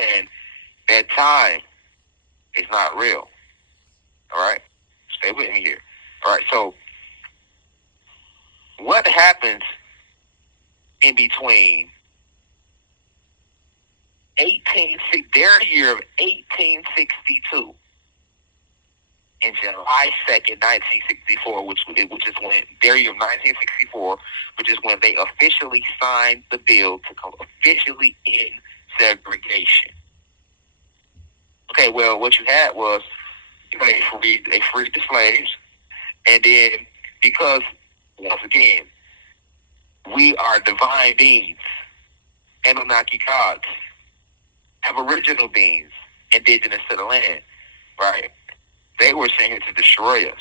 understand that time is not real. All right? Stay with me here. All right, so what happens in between their year of 1862 and July 2nd, 1964, which is when their year of 1964, which is when they officially signed the bill to officially end segregation. Okay, well, what you had was they freed the slaves, and then because once again we are divine beings, Anunnaki gods, aboriginal beings, indigenous to the land, right? They were sent here to destroy us,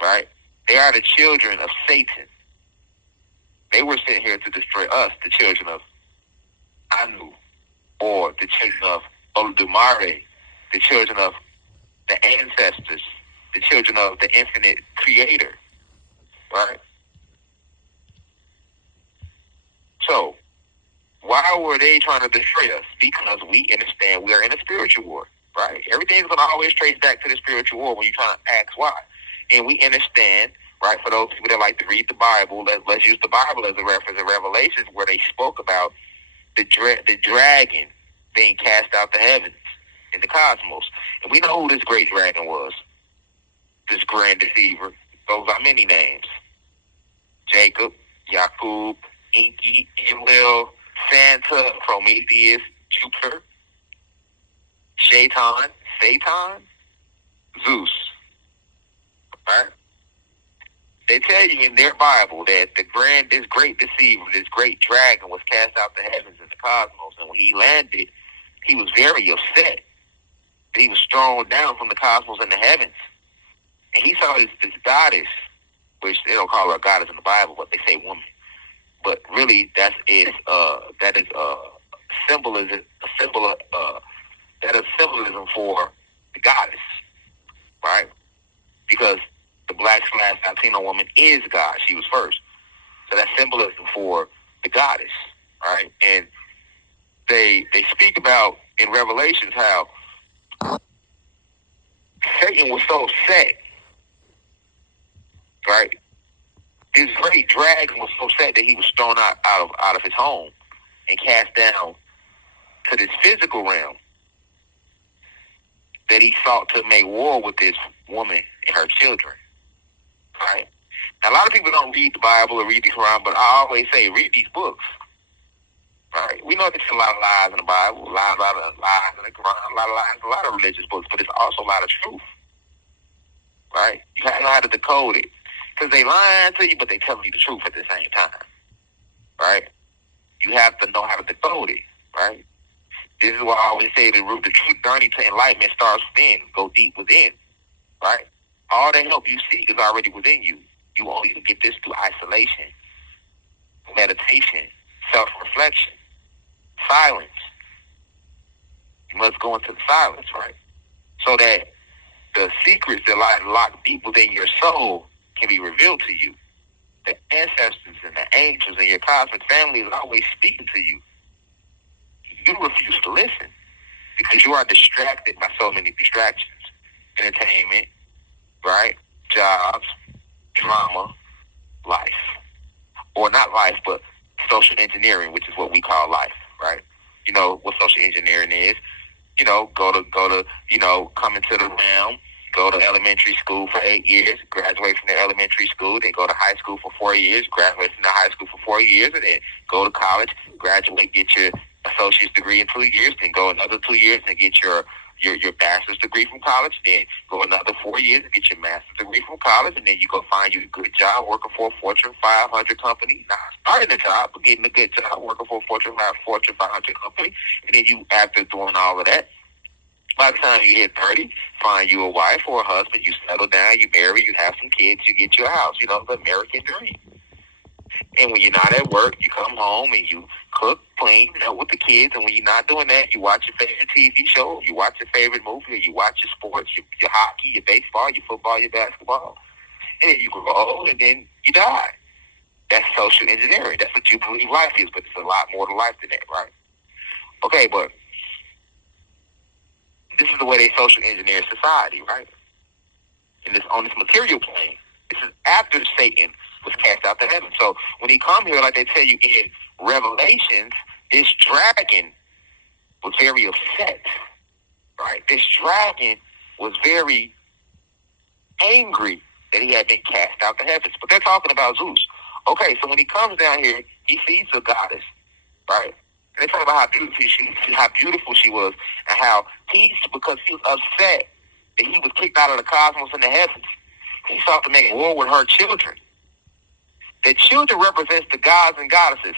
right? They are the children of Satan. They were sent here to destroy us, the children of Anu, or the children of Olodumare, the children of the ancestors, the children of the infinite creator, right? So, why were they trying to destroy us? Because we understand we are in a spiritual war, right? Everything's going to always trace back to the spiritual war when you're trying to ask why. And we understand, right, for those people that like to read the Bible, let's use the Bible as a reference in Revelations, where they spoke about the dragon being cast out the heavens in the cosmos. And we know who this great dragon was, this grand deceiver. Goes by many names. Jacob, Yakub, Enki, Enlil, Santa, Prometheus, Jupiter, Satan, Zeus. Right? They tell you in their Bible that this great deceiver, this great dragon was cast out the heavens in the cosmos. And when he landed, he was very upset. He was thrown down from the cosmos in the heavens. And he saw this goddess, which they don't call her a goddess in the Bible, but they say woman. But really, that is symbolism. That is symbolism for the goddess, right? Because the black/Latino woman is God. She was first, so that's symbolism for the goddess, right? And they speak about in Revelations how Satan was so upset, right? This great dragon was so sad that he was thrown out of his home and cast down to this physical realm, that he sought to make war with this woman and her children. Right? Now, a lot of people don't read the Bible or read the Quran, but I always say read these books. Right? We know there's a lot of lies in the Bible, a lot of lies in the Quran, a lot of lies in a lot of religious books, but it's also a lot of truth. Right? You have to know how to decode it. Because they lying to you, but they telling you the truth at the same time. Right? You have to know how to decode it. Right? This is why I always say the true journey to enlightenment starts within. Go deep within. Right? All the help you seek is already within you. You only can get this through isolation, meditation, self-reflection, silence. You must go into the silence, right? So that the secrets that lie locked deep within your soul can be revealed to you. The ancestors and the angels and your cosmic family is always speaking to you. You refuse to listen because you are distracted by so many distractions. Entertainment, right? Jobs, drama, life. Or not life, but social engineering, which is what we call life, right? You know what social engineering is. You know, go to come into the realm, go to elementary school for 8 years, graduate from the elementary school, then go to high school for 4 years, graduate from the high school for 4 years, and then go to college, graduate, get your associate's degree in 2 years, then go another 2 years and get your bachelor's degree from college, then go another 4 years and get your master's degree from college, and then you go find you a good job working for a Fortune 500 company. Not starting a job, but getting a good job working for a Fortune 500 company, and then you, after doing all of that, by the time you hit 30, find you a wife or a husband, you settle down, you marry, you have some kids, you get your house, you know, the American dream. And when you're not at work, you come home and you cook, clean, you know, with the kids. And when you're not doing that, you watch your favorite TV show, you watch your favorite movie, or you watch your sports, your hockey, your baseball, your football, your basketball. And then you grow old and then you die. That's social engineering. That's what you believe life is, but it's a lot more to life than that, right? Okay, but This is the way they social engineer society, right? And this on this material plane. This is after Satan was cast out to heaven. So when he come here, like they tell you in Revelations, this dragon was very upset, right? This dragon was very angry that he had been cast out to heavens. But they're talking about Zeus. Okay, so when he comes down here, he sees a goddess, right? And they talk about how beautiful she was, and how because he was upset that he was kicked out of the cosmos and the heavens, he sought to make war with her children. The children represents the gods and goddesses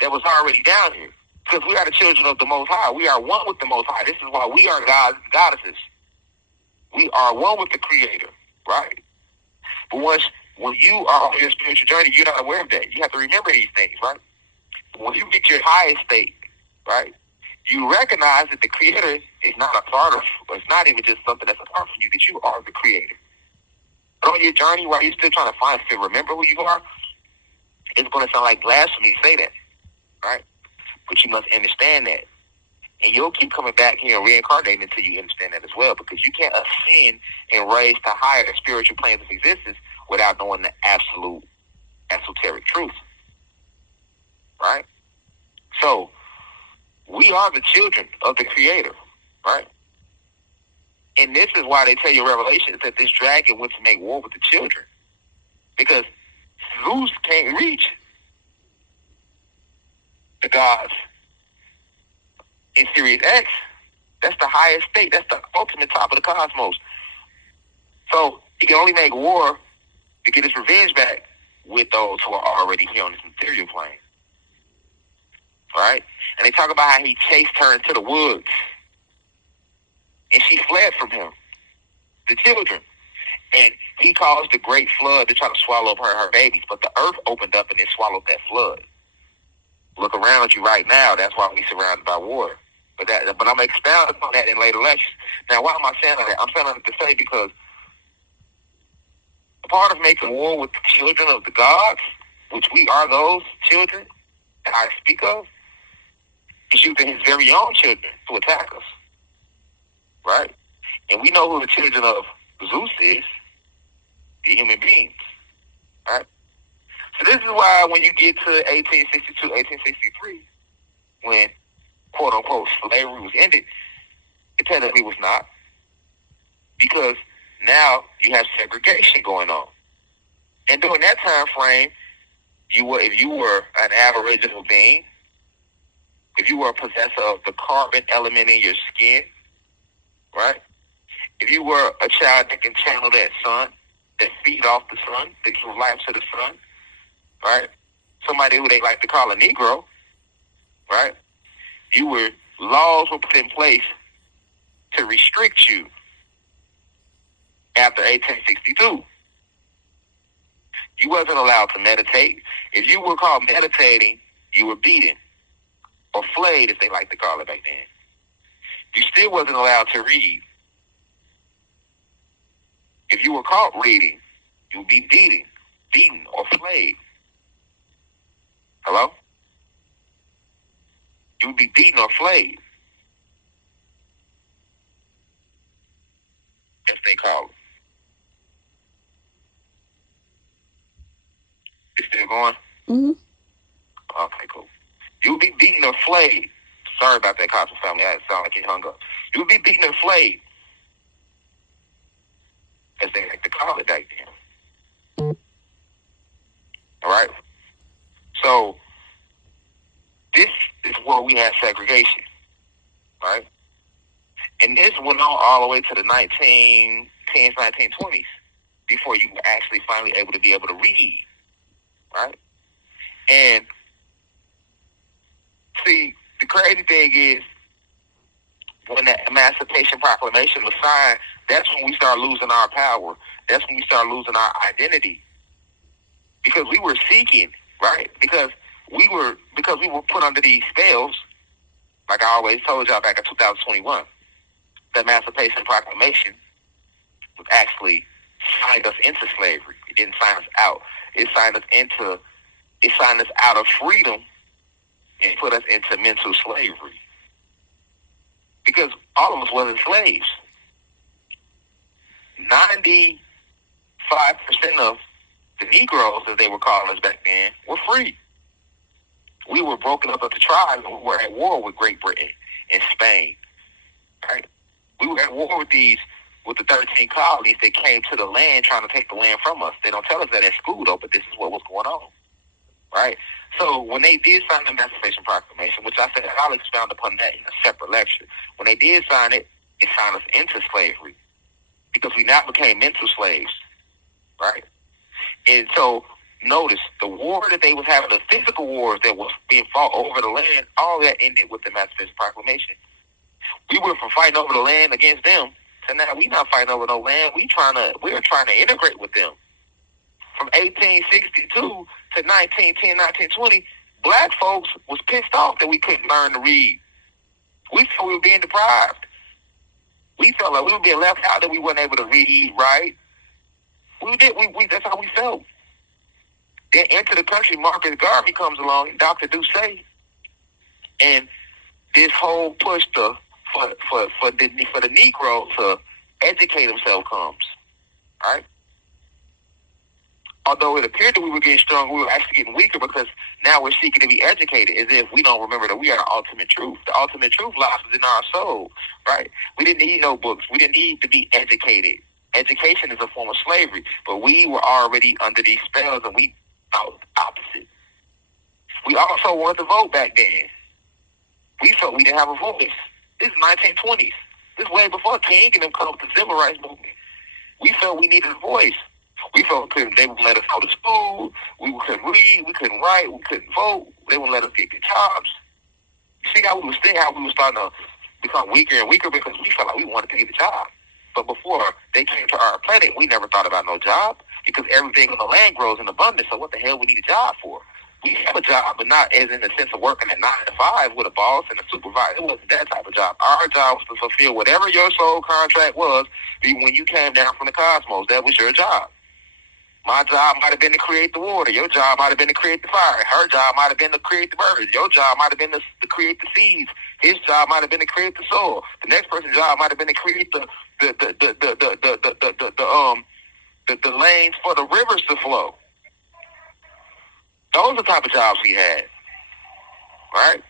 that was already down here. Because we are the children of the Most High. We are one with the Most High. This is why we are gods and goddesses. We are one with the Creator, right? But when you are on your spiritual journey, you're not aware of that. You have to remember these things, right? When you get your highest state, right, you recognize that the Creator is not a part of, or it's not even just something that's apart from you, that you are the Creator. But on your journey, while you're still trying to remember who you are, it's going to sound like blasphemy to say that, right? But you must understand that. And you'll keep coming back here and reincarnating until you understand that as well, because you can't ascend and raise to higher spiritual planes of existence without knowing the absolute esoteric truth, right? So, we are the children of the Creator, right? And this is why they tell you in Revelation that this dragon went to make war with the children, because Zeus can't reach the gods in Sirius X. That's the highest state. That's the ultimate top of the cosmos. So he can only make war to get his revenge back with those who are already here on this material plane. Right? And they talk about how he chased her into the woods. And she fled from him. The children. And he caused the great flood to try to swallow up her babies. But the earth opened up and it swallowed that flood. Look around you right now. That's why we're surrounded by water. But I'm going to expound upon that in later lectures. Now, why am I saying that? I'm saying that to say because a part of making war with the children of the gods, which we are those children that I speak of, is using his very own children to attack us. Right? And we know who the children of Zeus is, the human beings. Right? So this is why when you get to 1862, 1863, when quote-unquote slavery was ended, it technically was not, because now you have segregation going on. And during that time frame, if you were an aboriginal being, if you were a possessor of the carbon element in your skin, right? If you were a child that can channel that sun, that feed off the sun, that give life to the sun, right? Somebody who they like to call a Negro, right? Laws were put in place to restrict you after 1862. You wasn't allowed to meditate. If you were caught meditating, you were beaten, or flayed, as they like to call it back then. You still wasn't allowed to read. If you were caught reading, you would be beaten, or flayed. Hello? You would be beaten or flayed, as they call it. You still going? Mm-hmm. Okay, cool. You would be beaten or flayed. Sorry about that, Cosmo family. I sound like it hung up. You would be beaten or flayed, as they like to call it back then. All right? So, this is where we have segregation, right? And this went on all the way to the 1910s, 1920s, before you were actually finally able to be able to read, right? And see, the crazy thing is, when the Emacipation Proclamation was signed, that's when we start losing our power. That's when we start losing our identity. Because we were seeking, right? Because we were put under these spells, like I always told y'all back in 2021. The Emacipation Proclamation was actually signed us into slavery. It didn't sign us out. It signed us out of freedom and put us into mental slavery. because all of us wasn't slaves. 95% of the Negroes, as they were calling us back then, were free. We were broken up into tribes, and we were at war with Great Britain and Spain. Right? We were at war with the 13 colonies that came to the land trying to take the land from us. They don't tell us that in school, though, but this is what was going on. Right? So when they did sign the Emacipation Proclamation, which I said I'll expound upon that in a separate lecture, when they did sign it, it signed us into slavery because we now became mental slaves. Right? And so notice the war that they was having, the physical wars that was being fought over the land, all that ended with the Emacipation Proclamation. We went from fighting over the land against them to now we not fighting over no land. We're trying to integrate with them. From 1862 to 1910, 1920, black folks was pissed off that we couldn't learn to read. We felt we were being deprived. We felt like we were being left out, that we weren't able to read, right? That's how we felt. Then into the country, Marcus Garvey comes along, and Dr. Doucet, and this whole push for the Negro to educate himself comes, right? Although it appeared that we were getting stronger, we were actually getting weaker because now we're seeking to be educated, as if we don't remember that we are the ultimate truth. The ultimate truth lies within our soul, right? We didn't need no books. We didn't need to be educated. Education is a form of slavery, but we were already under these spells, and we felt opposite. We also wanted to vote back then. We felt we didn't have a voice. This is 1920s. This is way before King and them come up with the civil rights movement. We felt we needed a voice. We felt they wouldn't let us go to school. We couldn't read. We couldn't write. We couldn't vote. They wouldn't let us get good jobs. You see how we were starting to become weaker and weaker because we felt like we wanted to get a job. But before they came to our planet, we never thought about no job because everything on the land grows in abundance. So what the hell we need a job for? We have a job, but not as in the sense of working at 9 to 5 with a boss and a supervisor. It wasn't that type of job. Our job was to fulfill whatever your soul contract was when you came down from the cosmos. That was your job. My job might have been to create the water. Your job might have been to create the fire. Her job might have been to create the birds. Your job might have been to create the seeds. His job might have been to create the soil. The next person's job might have been to create the lanes for the rivers to flow. Those are the type of jobs we had, right?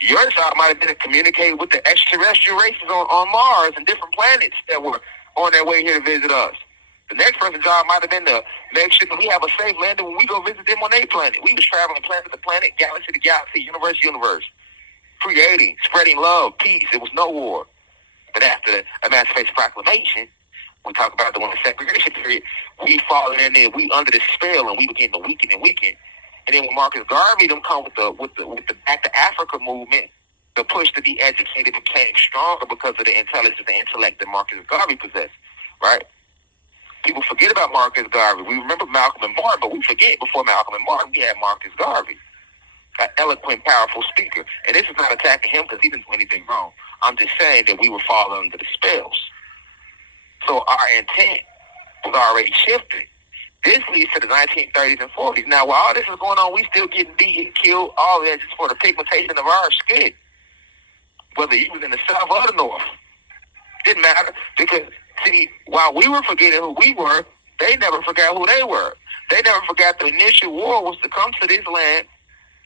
Your job might have been to communicate with the extraterrestrial races on Mars and different planets that were on their way here to visit us. The next person's job might have been to make sure that we have a safe landing when we go visit them on their planet. We was traveling planet to planet, galaxy to galaxy, universe to universe, creating, spreading love, peace. It was no war. But after the Emacipation Proclamation, we talk about the segregation period, we falling in there, we under the spell, and we begin to weaken and weaken. And then when Marcus Garvey them come with the Back to Africa movement, the push to be educated became stronger because of the intelligence and intellect that Marcus Garvey possessed, right? People forget about Marcus Garvey. We remember Malcolm and Martin, but we forget before Malcolm and Martin, we had Marcus Garvey, an eloquent, powerful speaker. And this is not attacking him because he didn't do anything wrong. I'm just saying that we were falling under the spells. So our intent was already shifted. This leads to the 1930s and 40s. Now, while all this is going on, we still getting beaten, killed, all that just for the pigmentation of our skin. Whether you was in the South or the North. Didn't matter. Because, see, while we were forgetting who we were, they never forgot who they were. They never forgot the initial war was to come to this land,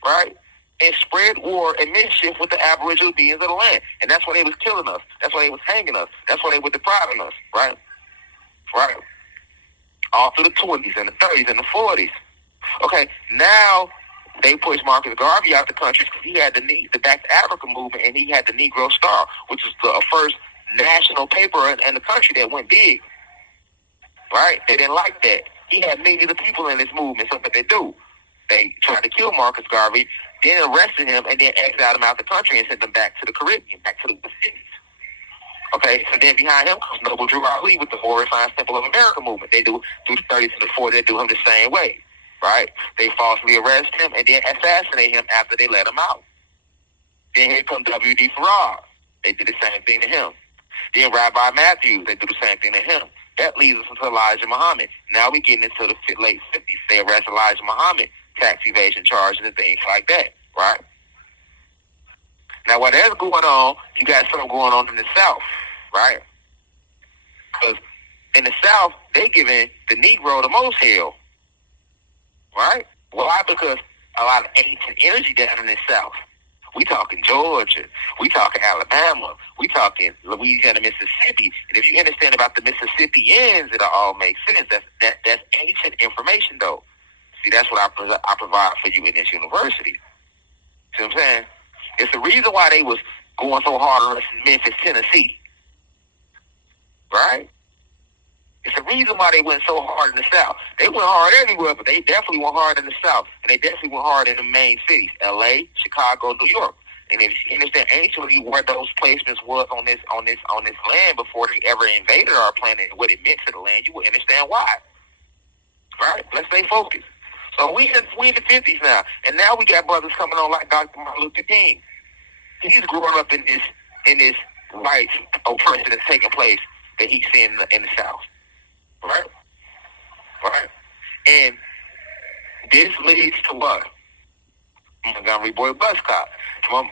right, and spread war and mischief with the aboriginal beings of the land. And that's why they was killing us. That's why they was hanging us. That's why they were depriving us, right? Right. All through the 20s and the 30s and the 40s. Okay, now they pushed Marcus Garvey out the country because he had the Back to Africa movement, and he had the Negro Star, which is the first national paper in the country that went big. Right? They didn't like that. He had millions of people in this movement, so what they do? They tried to kill Marcus Garvey, then arrested him, and then exiled him out the country and sent him back to the Caribbean, back to the West Indies. Okay, so then behind him comes Noble Drew Ali with the Horrifying Temple of America movement. They do through the 30s and the 40s, they do him the same way, right? They falsely arrest him and then assassinate him after they let him out. Then here comes W.D. Farrar. They did the same thing to him. Then Rabbi Matthews, they do the same thing to him. That leads us into Elijah Muhammad. Now we getting into the late 50s. They arrest Elijah Muhammad, tax evasion charges and things like that, right? Now, while that's going on, you got something going on in the South, right? Because in the South, they giving the Negro the most hell, right? Why? Because a lot of ancient energy down in the South. We talking Georgia, we talking Alabama, we talking Louisiana, Mississippi. And if you understand about the Mississippians, it'll all make sense. That's ancient information, though. See, that's what I provide for you in this university. See what I'm saying? It's the reason why they was going so hard on us in Memphis, Tennessee, right? It's the reason why they went so hard in the South. They went hard everywhere, but they definitely went hard in the South, and they definitely went hard in the main cities: L.A., Chicago, New York. And if you understand anciently where those placements was on this land before they ever invaded our planet and what it meant to the land, you will understand why. Right? Let's stay focused. So we in the 50s now, and now we got brothers coming on like Dr. Martin Luther King. He's growing up in this white oppression that's taking place that he's seeing in the South. Right? Right? And this leads to what? Montgomery Boy Boycott.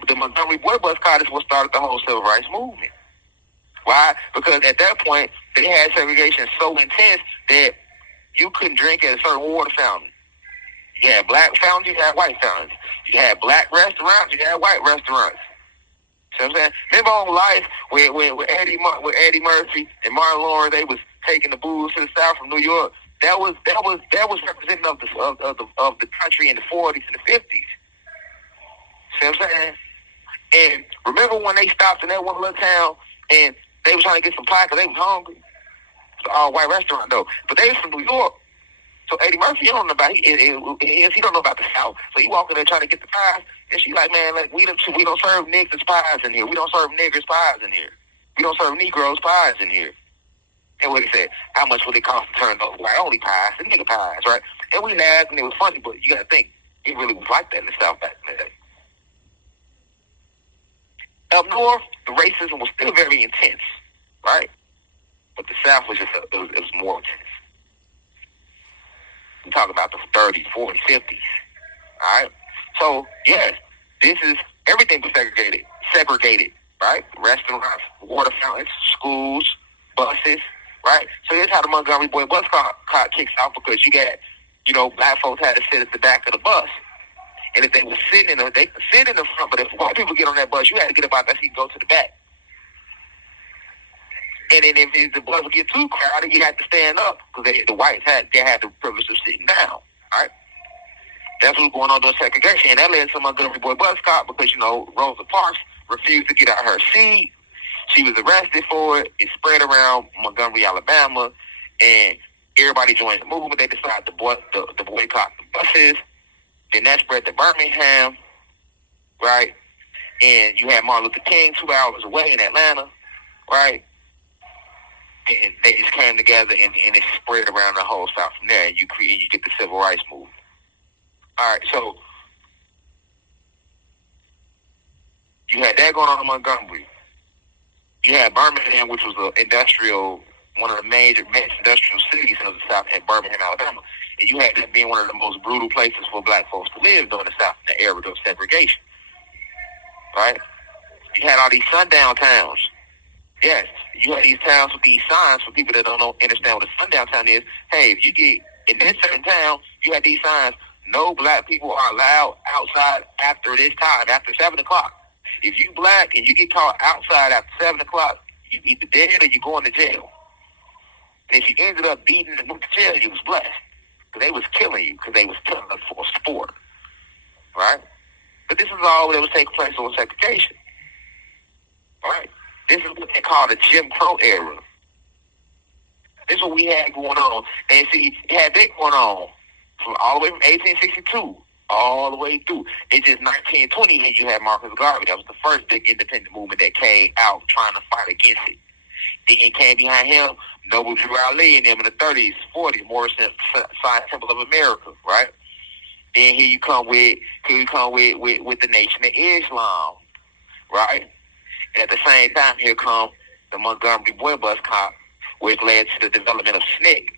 The Montgomery Boy Boycott is what started the whole civil rights movement. Why? Because at that point, they had segregation so intense that you couldn't drink at a certain water fountain. You had black fountains, you had white fountains. You had black restaurants, you had white restaurants. See what I'm saying? Remember on Life with Eddie Murphy and Martin Lawrence, they was taking the booze to the South from New York. That was representative of the country in the 40s and the 50s. See what I'm saying? And remember when they stopped in that one little town and they were trying to get some pie because they was hungry? It's an all-white restaurant, though. But they was from New York. So Eddie Murphy, he don't know about he don't know about the South. So he walking there trying to get the pies, and she like, man, like we don't serve niggas pies in here. We don't serve niggers pies in here. We don't serve Negroes pies in here. And what he said, how much would it cost to turn those white only pies and nigga pies, right? And we laughed and it was funny, but you gotta think it really was like that in the South back in the day. Up north, the racism was still very intense, right? But the South was just it was more intense. We talk about the 30s, 40s, 50s. All right? So, yes, this is everything was segregated, right? Restaurants, water fountains, schools, buses, right? So here's how the Montgomery Boy bus car kicks out, because you got, black folks had to sit at the back of the bus. And if they were sitting they could sit in the front, but if white people get on that bus, you had to get up out that seat and go to the back. And then if the bus would get too crowded, you had to stand up, because the whites had the privilege of sitting down. All right, that's what's going on during segregation, and that led to Montgomery Boy bus cop because Rosa Parks refused to get out her seat. She was arrested for it. It spread around Montgomery, Alabama, and everybody joined the movement. They decided to boycott the buses. Then that spread to Birmingham, right? And you had Martin Luther King 2 hours away in Atlanta, right? And they just came together and it spread around the whole South from there. And you get the civil rights movement. All right, so you had that going on in Montgomery. You had Birmingham, which was one of the major industrial cities of the South, at Birmingham, Alabama. And you had that being one of the most brutal places for black folks to live during the South, in the era of segregation. Right? You had all these sundown towns. Yes, you had these towns with these signs for people that don't understand what a sundown town is. Hey, if you get in this certain town, you had these signs: no black people are allowed outside after this time, after 7 o'clock. If you black and you get caught outside after 7 o'clock, you either dead or you going to jail. And if you ended up beating and moved to jail, you was blessed, because they was killing you, because they was killing us for sport. Right? But this is all that was taking place on segregation. Right? This is what they call the Jim Crow era. This is what we had going on. And see, you had that going on from all the way from 1862 all the way through. It's just 1920 here you had Marcus Garvey. That was the first big independent movement that came out trying to fight against it. Then came behind him Noble Drew Ali and them in the 30s, 40s, Morrison signed Temple of America, right? Then here you come with the Nation of Islam, right? And at the same time, here comes the Montgomery Boy Bus Cop, which led to the development of SNCC,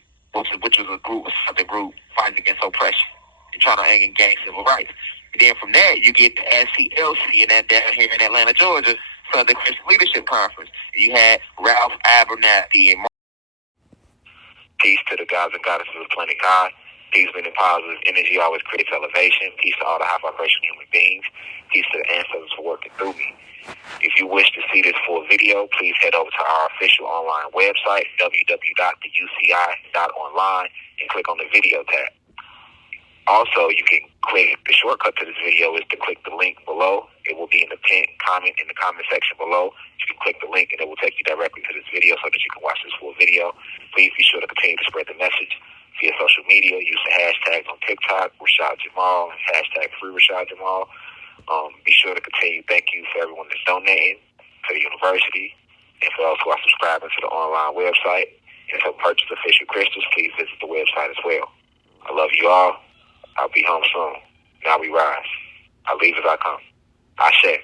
which was a Southern group fighting against oppression and trying to gain civil rights. Then from there, you get the SCLC, and that down here in Atlanta, Georgia, Southern Christian Leadership Conference. You had Ralph Abernathy and peace to the gods and goddesses of planet God. Peace, meaning positive energy always creates elevation. Peace to all the high vibration human beings. Peace to the ancestors for working through me. If you wish to see this full video, please head over to our official online website, www.theuci.online, and click on the video tab. Also, you can click, the shortcut to this video is to click the link below. It will be in the pinned comment in the comment section below. You can click the link and it will take you directly to this video so that you can watch this full video. Please be sure to continue to spread the message via social media. Use the hashtags on TikTok, Rashad Jamal, and hashtag free Rashad Jamal. Be sure to continue. Thank you for everyone that's donating to the university and for those who are subscribing to the online website. And to purchase official crystals, please visit the website as well. I love you all. I'll be home soon. Now we rise. I leave as I come. Ashe.